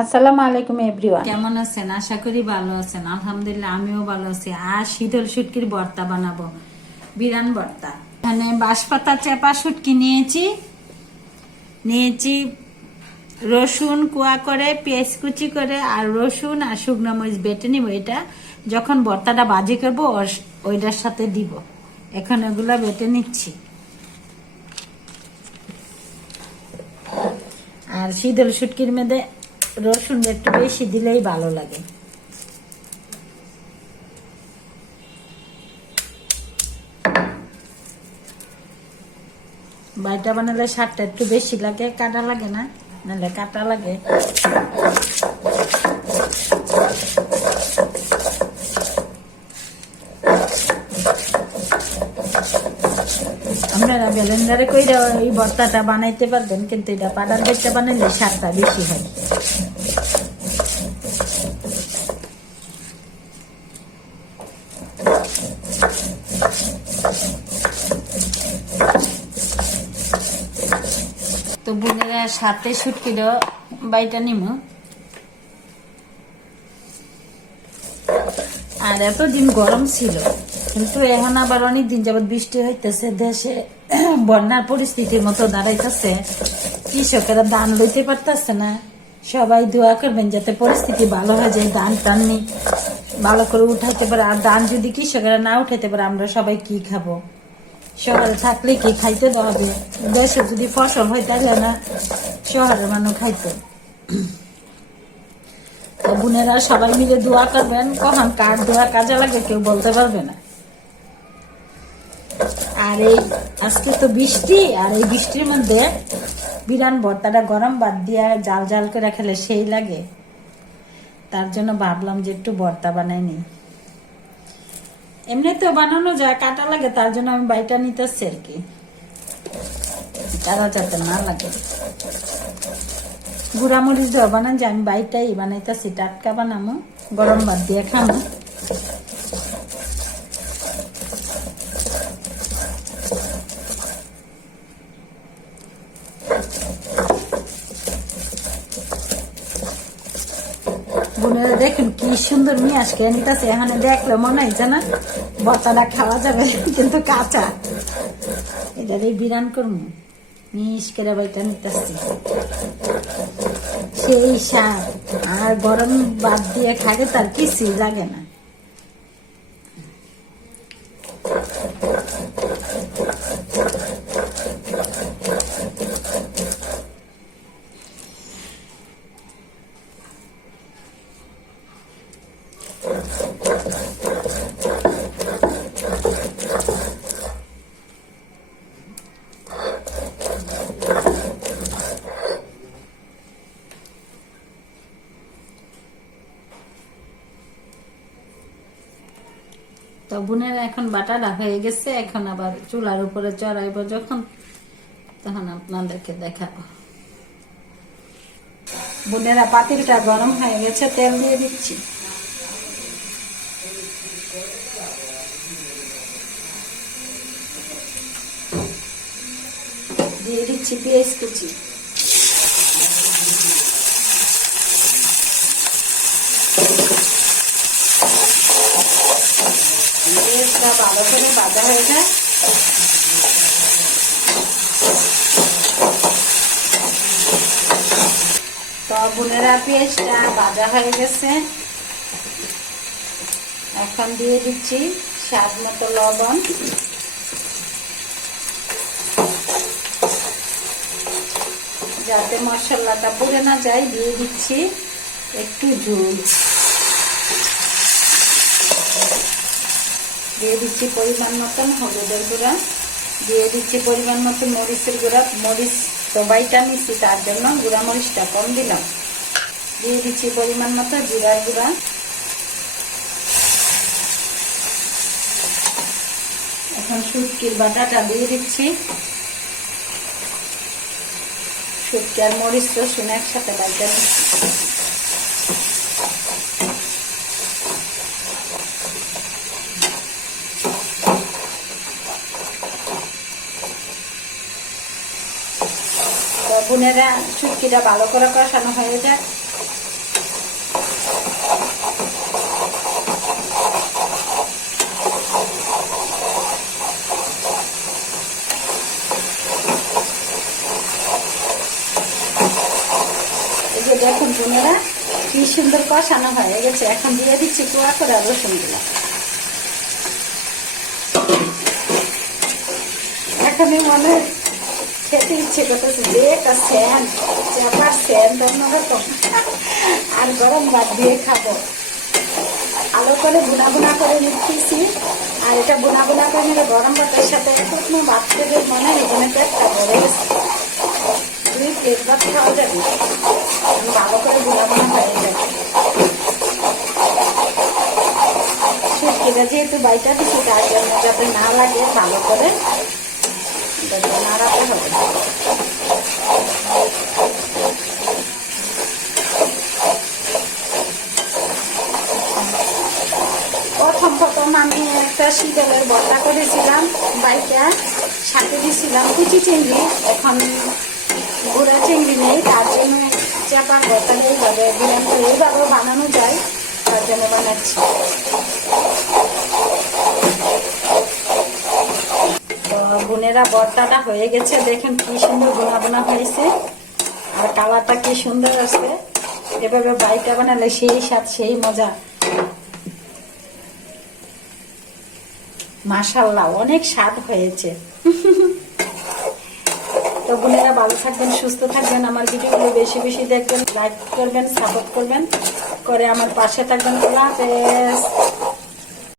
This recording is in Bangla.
আসসালামু আলাইকুম এভরিওয়ান। কেমন আছেন? আশা করি ভালো আছেন। আলহামদুলিল্লাহ আমিও ভালো আছি। আর শীতল শুটকির ভর্তা বানাবো, বিরান ভর্তা। এখানে বাঁশপাতা চেপা শুটকি নিয়েছি রসুন কুয়া করে, পেঁয়াজ কুচি করে, আর রসুন আর শুকনো মরিচ বেটে নিব। এটা যখন ভর্তাটা ভাজি করবো ওইটার সাথে দিব। এখন এগুলা বেটে নিচ্ছি। আর শীতল শুটকির মধ্যে রসুন একটু বেশি দিলেই ভালো লাগে। বাইটা বানালে স্বাদটা একটু বেশি লাগে, কাটা লাগে না, নাহলে কাটা লাগে। আপনারা ব্লেন্ডারে কইরা এই ভর্তাটা বানাইতে পারবেন, কিন্তু এটা পাটার বেটটা বানাইলে স্বাদটা বেশি হয়। তো বোনেরা সাথে শুটকিটা বাইটা নিব। আর এতদিন গরম ছিল, কিন্তু এখন আবার অনেক দিন যাবত বৃষ্টি হইতেছে, দেশে বন্যার পরিস্থিতির মতো দাঁড়াইতেছে। কৃষকেরা ধান লইতে পারতেছে না। সবাই দোয়া করবেন যাতে পরিস্থিতি ভালো হয়ে যায়, ধান টান ভালো করে উঠাইতে পারে। আর ধান যদি কৃষকেরা না উঠাইতে পারে, আমরা সবাই কি খাবো? শহরে থাকলে কি খাইতে দেওয়া হবে? দেশে যদি ফসল হয় তাহলে না শহরের মানুষ খাইতে। তো বোনেরা সবাই মিলে দোয়া করবেন, কখন কার দোয়া কাজে লাগে কেউ বলতে পারবে না। আর এই আজকে তো বৃষ্টি, আর এই বৃষ্টির মধ্যে বিরান ভর্তাটা গরম ভাত দিয়ে জাল জাল করে খেলে সেই লাগে। তার জন্য ভাবলাম যে একটু ভর্তা বানাই নি। এমনি তো বানানো যায়, কাটা লাগে, তার জন্য আমি বাইটা নিতেছি আর কি, কাটা যাতে না লাগে। গুঁড়া মরিচ দেওয়া বানান যে আমি বাইটাই বানাইতেছি, টাটকা বানামো, গরম ভাত দিয়ে খামো। বোনেরা দেখুন কি সুন্দর মিয়াজ খেয়ে নিতেছে। এখানে দেখলে মনে হয়েছে না ভর্তাটা খাওয়া যাবে, কিন্তু কাঁচা। এটা বিরান করবো, মিশ করে বাইটা নিতেছি, সেই স্বাদ। আর গরম ভাত দিয়ে খাগে তার কিছুই লাগে না। তো বোনেরা এখন বাটাটা হয়ে গেছে, এখন আবার চুলার উপরে চড়াইবো যখন, তখন আপনাদেরকে দেখাবো। বোনেরা পাতিলটা গরম হয়ে গেছে, তেল দিয়ে দিচ্ছি। দিয়ে দিচ্ছি পেঁয়াজ কুচি, পেঁয়াজটা ভালো করে ভাজা হয়ে যায়। তো বোনেরা পেঁয়াজটা ভাজা হয়ে গেছে, এখন দিয়ে দিচ্ছি স্বাদ মতো লবণ, যাতে মশলাটা পুড়ে না যায়। দিয়ে দিচ্ছি একটু ঝোল, দিয়ে দিচ্ছি পরিমাণ মতন হলুদের গুঁড়া, দিয়ে দিচ্ছি পরিমাণ মতন মরিচের গুঁড়া। মরিচ তো বাইটা নিচ্ছি, তার জন্য গুঁড়া মরিচটা কম দিলাম। দিয়ে দিচ্ছি পরিমাণ মতো জিরার গুঁড়া। এখন শুটকির বাটাটা দিয়ে দিচ্ছি। শুটকি আর মরিচ রসুন একসাথে বাইটা দিচ্ছি। বোনেরা শুটকিটা ভালো করে কষানো হয়ে যায়, দেখুন বোনেরা কি সুন্দর কষানো হয়ে গেছে। এখন দিয়ে দিচ্ছি কুয়া করে রসুনগুলো। এখনই মনে খেতে ইচ্ছে করতেছে যে একটা স্যান চাপার স্যান অন্যরকম। আর গরম ভাত দিয়ে খাবো। ভালো করে বুনা বুনা করে নিচ্ছি। আর এটা বুনা বুনা করে নিলে গরম ভাতের সাথে একটু ভাত খেতে মনে হয় এখানে পেটটা ভরে গেছে। তুই পেট ভাত খাওয়া যাবে, ভালো করে বুনা বুনা হয়ে যাবে। শুটকিটা যেহেতু বাইটা দিচ্ছি তার জন্য যাতে না লাগে ভালো করে নাড়াতে হবে। প্রথম আমি একটা শীতলের ভর্তা করেছিলাম, বাইটা সাথে দিয়েছিলাম কুচি চিংড়ি। এখন গুঁড়া চিংড়ি নেই, তার জন্য চাপার ভর্তাটা এইভাবে দিলাম। তো এইভাবেও বানানো যায়, তার জন্য বানাচ্ছি। তো বোনেরা ভর্তাটা হয়ে গেছে, দেখেন কি সুন্দর বোনা বোনা হয়েছে আর কালারটা কি সুন্দর আছে। এভাবে বাইটা বানালে সেই স্বাদ সেই মজা। মাশাআল্লাহ অনেক স্বাদ হয়েছে। তো বোনেরা ভালো থাকবেন, সুস্থ থাকবেন, আমার ভিডিওগুলো বেশি বেশি দেখবেন, লাইক করবেন, সাপোর্ট করবেন, করে আমার পাশে থাকবেন। আল্লাহ হাফেজ।